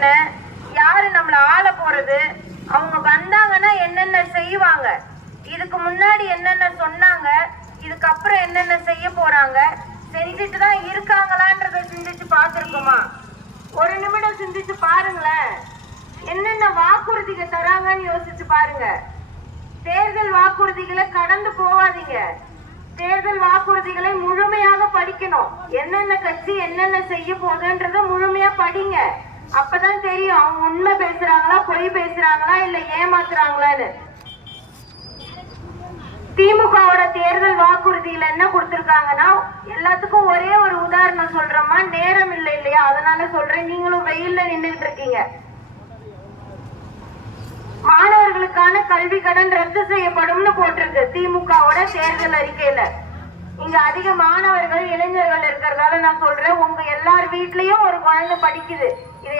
என்ன, யாரு நம்மள ஆள போறது, அவங்க வந்தாங்கன்னா என்னென்ன செய்வாங்க, இதுக்கு முன்னாடி என்னென்ன சொன்னாங்க, இதுக்கப்புறம் என்னென்ன செய்ய போறாங்க, செஞ்சுட்டு தான் இருக்காங்களான்றத சிந்திச்சு பார்த்துருக்குமா? ஒரு நிமிடம் சிந்திச்சு பாருங்களேன். என்னென்ன வாக்குறுதிகள் தராங்கன்னு யோசிச்சு பாருங்க. தேர்தல் வாக்குறுதிகளை கடந்து போவாதீங்க. தேர்தல் வாக்குறுதிகளை முழுமையாக படிக்கணும். என்னென்ன கட்சி என்னென்ன செய்ய போகுதுன்றத முழுமையா படிங்க. அப்பதான் தெரியும் அவங்க உண்மை பேசுறாங்களா, பொய் பேசுறாங்களா, இல்ல ஏமாத்துறாங்களான்னு. திமுகவோட தேர்தல் வாக்குறுதியில என்ன கொடுத்திருக்காங்கன்னா, எல்லாத்துக்கும் ஒரே ஒரு உதாரணம் சொல்றோமா, நேரம் இல்லை இல்லையா, அதனால சொல்றேன். நீங்களும் வெயில்ல நின்றுட்டு இருக்கீங்க. மாணவர்களுக்கான கல்வி கடன் ரத்து செய்யப்படும்னு போட்டிருக்கு திமுகவோட தேர்தல் அறிக்கையில. இங்க அதிக மாணவர்கள் இளைஞர்கள் இருக்கிறதால நான் சொல்றேன், உங்க எல்லார் வீட்லயும் ஒரு குழந்தை படிக்குது. இதை